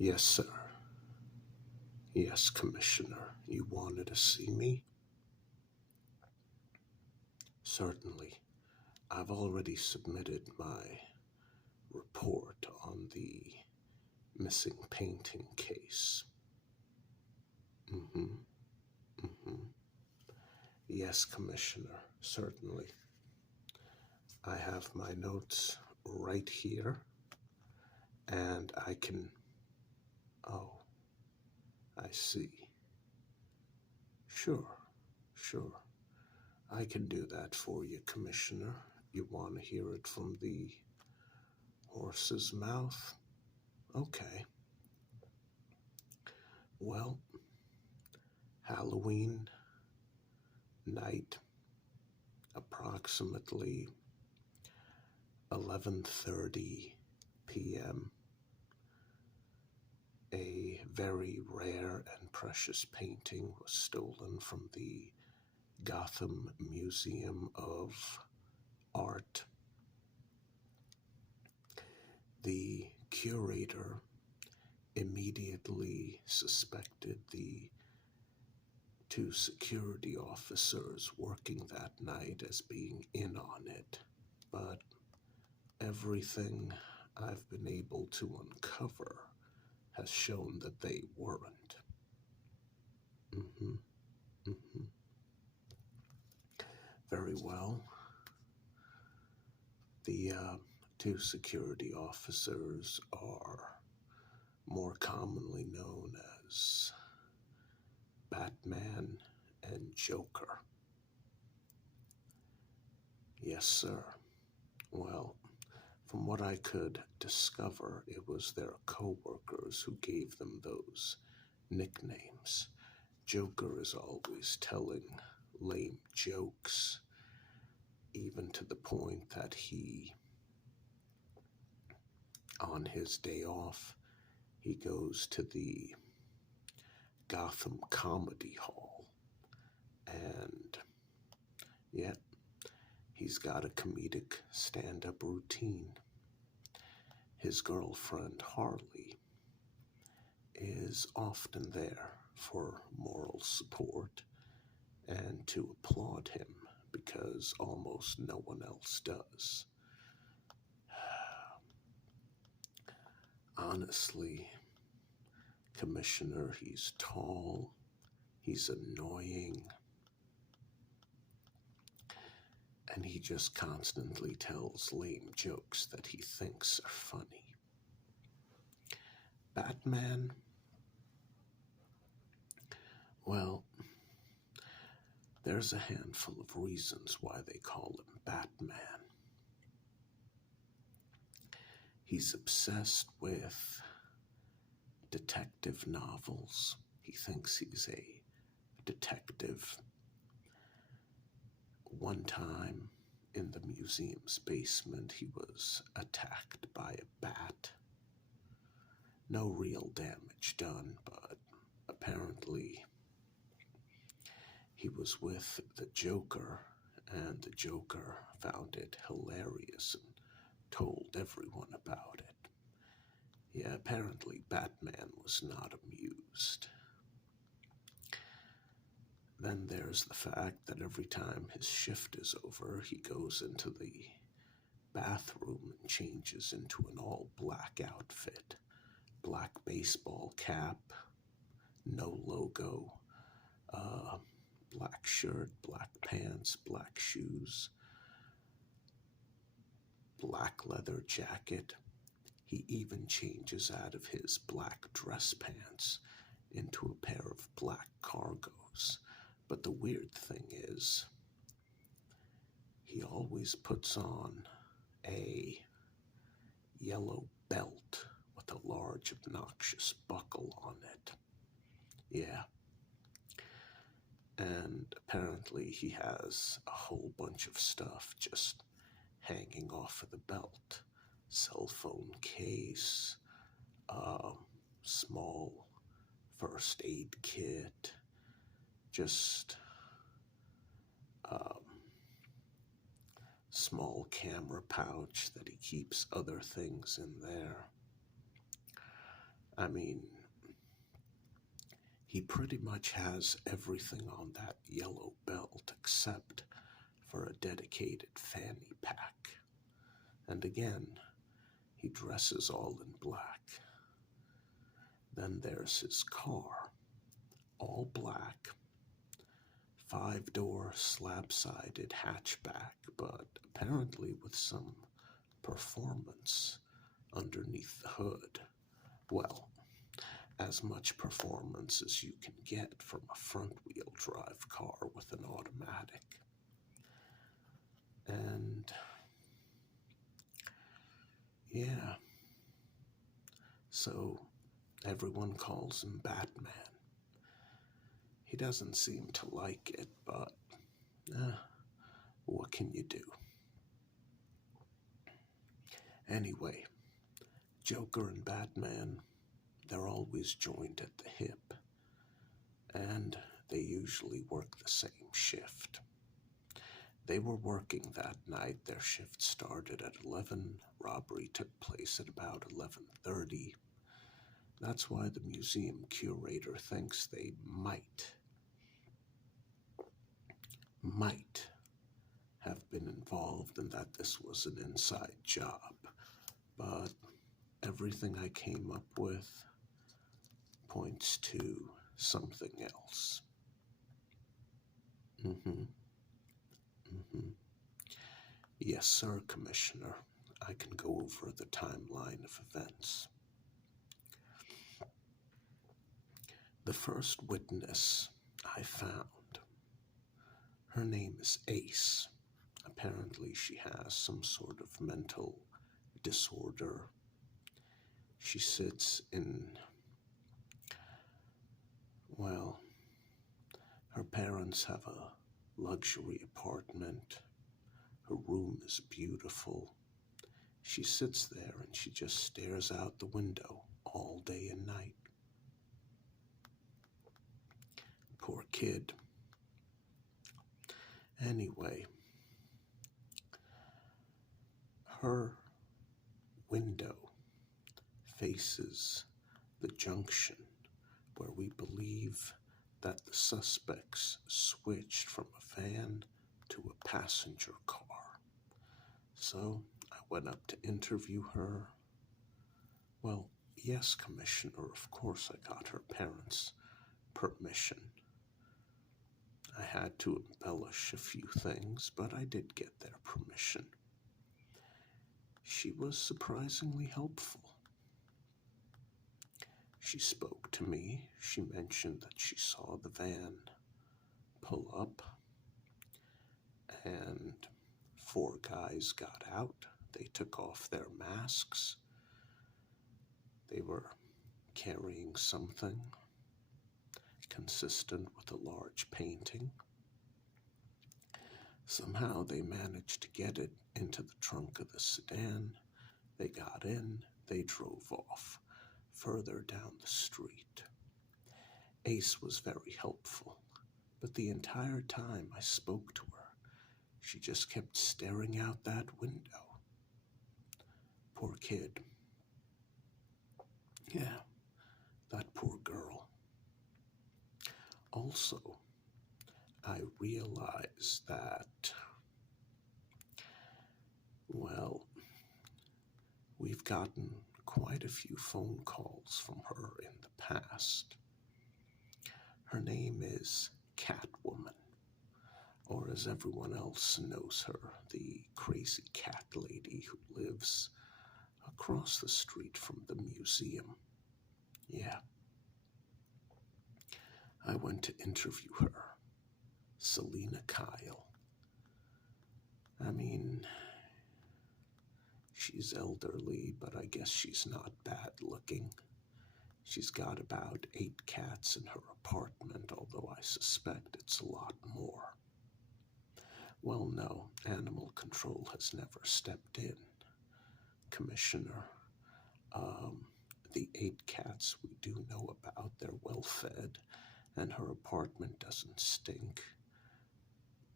Yes, sir. Yes, Commissioner. You wanted to see me? Certainly. I've already submitted my report on the missing painting case. Mm-hmm. Mm-hmm. Yes, Commissioner. Certainly. I have my notes right here, and I can. Oh, I see. Sure, sure. I can do that for you, Commissioner. You want to hear it from the horse's mouth? Okay. Well, Halloween night, approximately 11:30 p.m., a very rare and precious painting was stolen from the Gotham Museum of Art. The curator immediately suspected the two security officers working that night as being in on it, but everything I've been able to uncover has shown that they weren't. Hmm. Hmm. Very well. The two security officers are more commonly known as Batman and Joker. Yes, sir. Well, from what I could discover, it was their co-workers who gave them those nicknames. Joker is always telling lame jokes, even to the point that on his day off, he goes to the Gotham Comedy Hall, and yet he's got a comedic stand-up routine. His girlfriend, Harley, is often there for moral support and to applaud him because almost no one else does. Honestly, Commissioner, he's tall, he's annoying, and he just constantly tells lame jokes that he thinks are funny. Batman? Well, there's a handful of reasons why they call him Batman. He's obsessed with detective novels. He thinks he's a detective. One time in the museum's basement, he was attacked by a bat. No real damage done, but apparently he was with the Joker, and the Joker found it hilarious and told everyone about it. Yeah, apparently Batman was not amused. Then there's the fact that every time his shift is over, he goes into the bathroom and changes into an all-black outfit. Black baseball cap, no logo, uh, black shirt, black pants, black shoes, black leather jacket. He even changes out of his black dress pants into a pair of black cargos. But the weird thing is, he always puts on a yellow belt with a large, obnoxious buckle on it. Yeah. And apparently he has a whole bunch of stuff just hanging off of the belt. Cell phone case, small first aid kit, just um, small camera pouch that he keeps other things in there. I mean, he pretty much has everything on that yellow belt except for a dedicated fanny pack. And again, he dresses all in black. Then there's his car, all black, five-door slab-sided hatchback, but apparently with some performance underneath the hood. Well, as much performance as you can get from a front-wheel drive car with an automatic. And yeah, so everyone calls him Batman. He doesn't seem to like it, but what can you do? Anyway, Joker and Batman, they're always joined at the hip, and they usually work the same shift. They were working that night. Their shift started at 11. Robbery took place at about 11:30. That's why the museum curator thinks they might have been involved and that this was an inside job. But everything I came up with points to something else. Mm-hmm. Mm-hmm. Yes, sir, Commissioner. I can go over the timeline of events. The first witness I found, her name is Ace. Apparently she has some sort of mental disorder. She sits in, well, her parents have a luxury apartment. Her room is beautiful. She sits there and she just stares out the window all day and night. Poor kid. Anyway, her window faces the junction where we believe that the suspects switched from a van to a passenger car. So I went up to interview her. Well, yes, Commissioner, of course I got her parents' permission. I had to embellish a few things, but I did get their permission. She was surprisingly helpful. She spoke to me. She mentioned that she saw the van pull up and four guys got out. They took off their masks. They were carrying something consistent with a large painting. Somehow they managed to get it into the trunk of the sedan. They got in, they drove off, further down the street. Ace was very helpful, but the entire time I spoke to her, she just kept staring out that window. Poor kid. Yeah, that poor girl. Also, I realized that, well, we've gotten quite a few phone calls from her in the past. Her name is Catwoman, or as everyone else knows her, the crazy cat lady who lives across the street from the museum. Yeah. I went to interview her, Selena Kyle. I mean, she's elderly, but I guess she's not bad looking. She's got about 8 cats in her apartment, although I suspect it's a lot more. Well, no, animal control has never stepped in, Commissioner. The 8 cats we do know about, they're well fed, and her apartment doesn't stink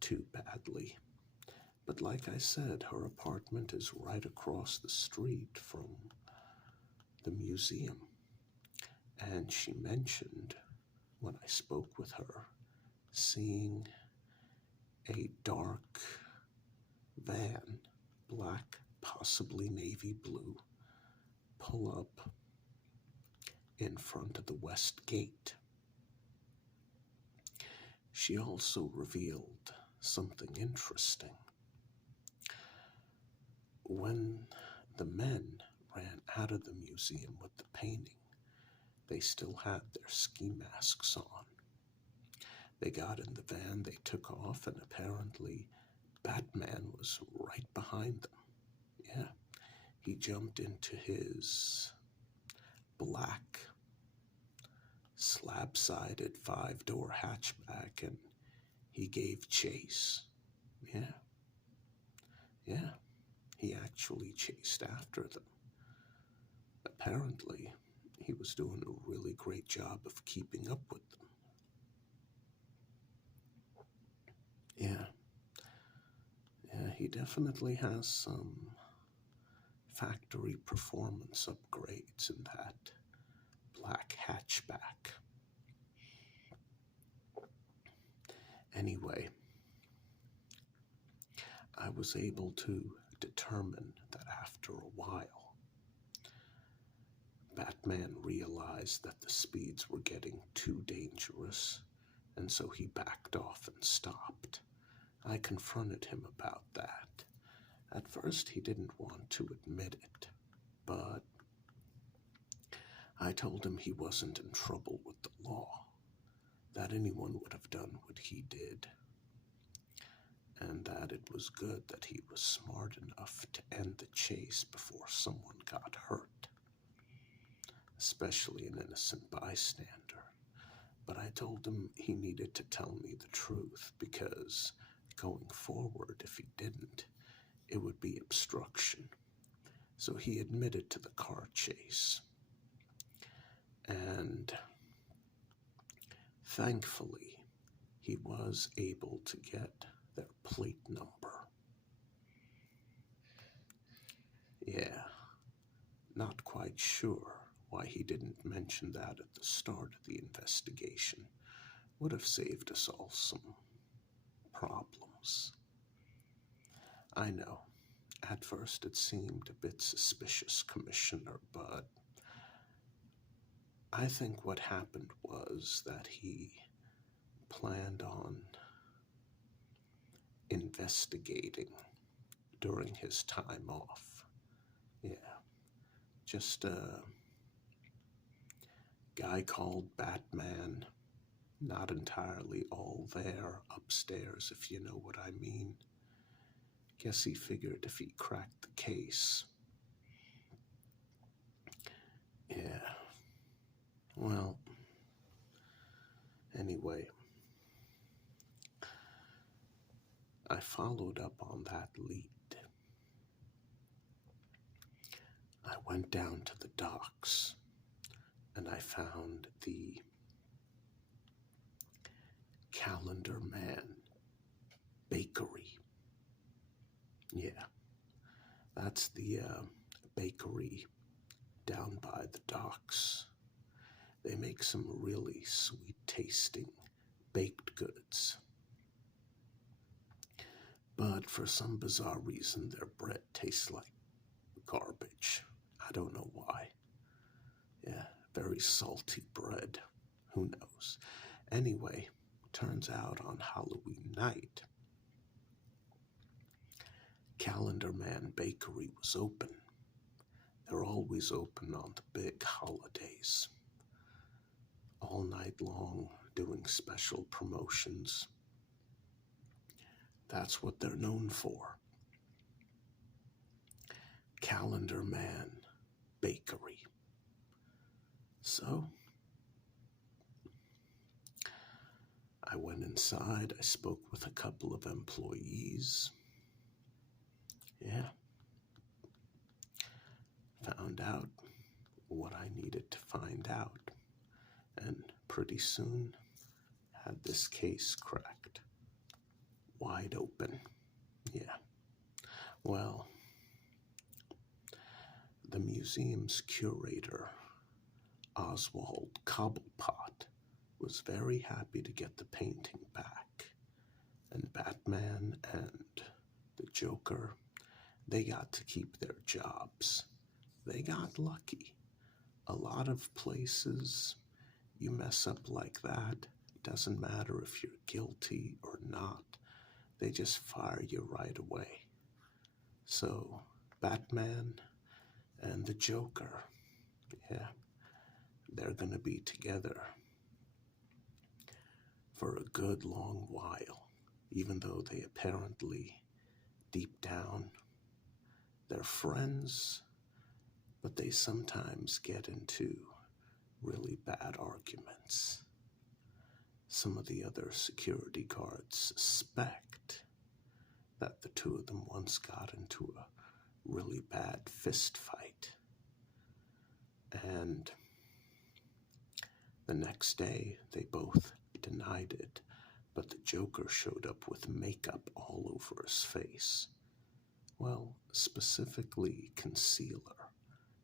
too badly. But like I said, her apartment is right across the street from the museum. And she mentioned, when I spoke with her, seeing a dark van, black, possibly navy blue, pull up in front of the west gate. She also revealed something interesting. When the men ran out of the museum with the painting, they still had their ski masks on. They got in the van, they took off, and apparently Batman was right behind them. Yeah, he jumped into his black slab-sided 5-door hatchback and he gave chase. Yeah, yeah, he actually chased after them. Apparently, he was doing a really great job of keeping up with them. Yeah, yeah, he definitely has some factory performance upgrades in that black hatchback. Anyway, I was able to determine that after a while, Batman realized that the speeds were getting too dangerous, and so he backed off and stopped. I confronted him about that. At first, he didn't want to admit it, but I told him he wasn't in trouble with the law, that anyone would have done what he did, and that it was good that he was smart enough to end the chase before someone got hurt, especially an innocent bystander. But I told him he needed to tell me the truth, because going forward, if he didn't, it would be obstruction. So he admitted to the car chase. And thankfully, he was able to get their plate number. Yeah, not quite sure why he didn't mention that at the start of the investigation. Would have saved us all some problems. I know, at first it seemed a bit suspicious, Commissioner, but I think what happened was that he planned on investigating during his time off. Yeah, just a guy called Batman, not entirely all there upstairs, if you know what I mean. Guess he figured if he cracked the case. Yeah. Well, anyway, I followed up on that lead. I went down to the docks and I found the Calendar Man Bakery. Yeah, that's the bakery down by the docks. They make some really sweet-tasting baked goods. But for some bizarre reason, their bread tastes like garbage. I don't know why. Yeah, very salty bread. Who knows? Anyway, turns out on Halloween night, Calendar Man Bakery was open. They're always open on the big holidays. All night long, doing special promotions. That's what they're known for. Calendar Man Bakery. So, I went inside, I spoke with a couple of employees. Yeah. Found out what I needed to find out. And pretty soon, had this case cracked. Wide open. Yeah. Well, the museum's curator Oswald Cobblepot was very happy to get the painting back, and Batman and the Joker, they got to keep their jobs. They got lucky. A lot of places, you mess up like that, doesn't matter if you're guilty or not, they just fire you right away. So, Batman and the Joker, yeah, they're gonna be together for a good long while, even though they apparently, deep down, they're friends, but they sometimes get into really bad arguments. Some of the other security guards suspect that the two of them once got into a really bad fist fight. And the next day, they both denied it, but the Joker showed up with makeup all over his face. Well, specifically concealer,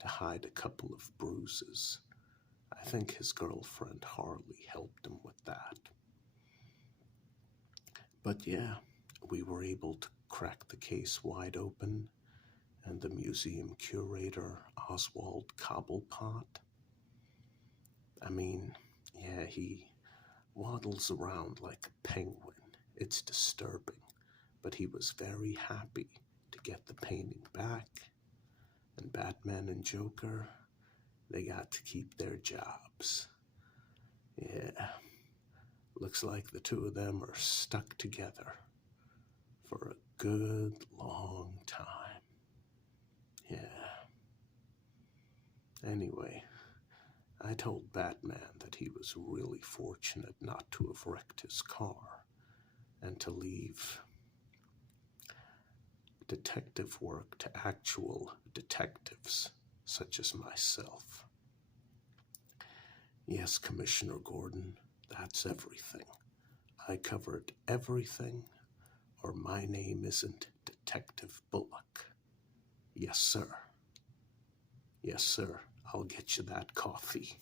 to hide a couple of bruises. I think his girlfriend Harley helped him with that. But yeah, we were able to crack the case wide open, and the museum curator, Oswald Cobblepot, I mean, yeah, he waddles around like a penguin. It's disturbing, but he was very happy to get the painting back, and Batman and Joker, they got to keep their jobs. Yeah, looks like the two of them are stuck together for a good long time. Yeah. Anyway, I told Batman that he was really fortunate not to have wrecked his car and to leave detective work to actual detectives such as myself. Yes, Commissioner Gordon, that's everything. I covered everything, or my name isn't Detective Bullock. Yes, sir. Yes, sir. I'll get you that coffee.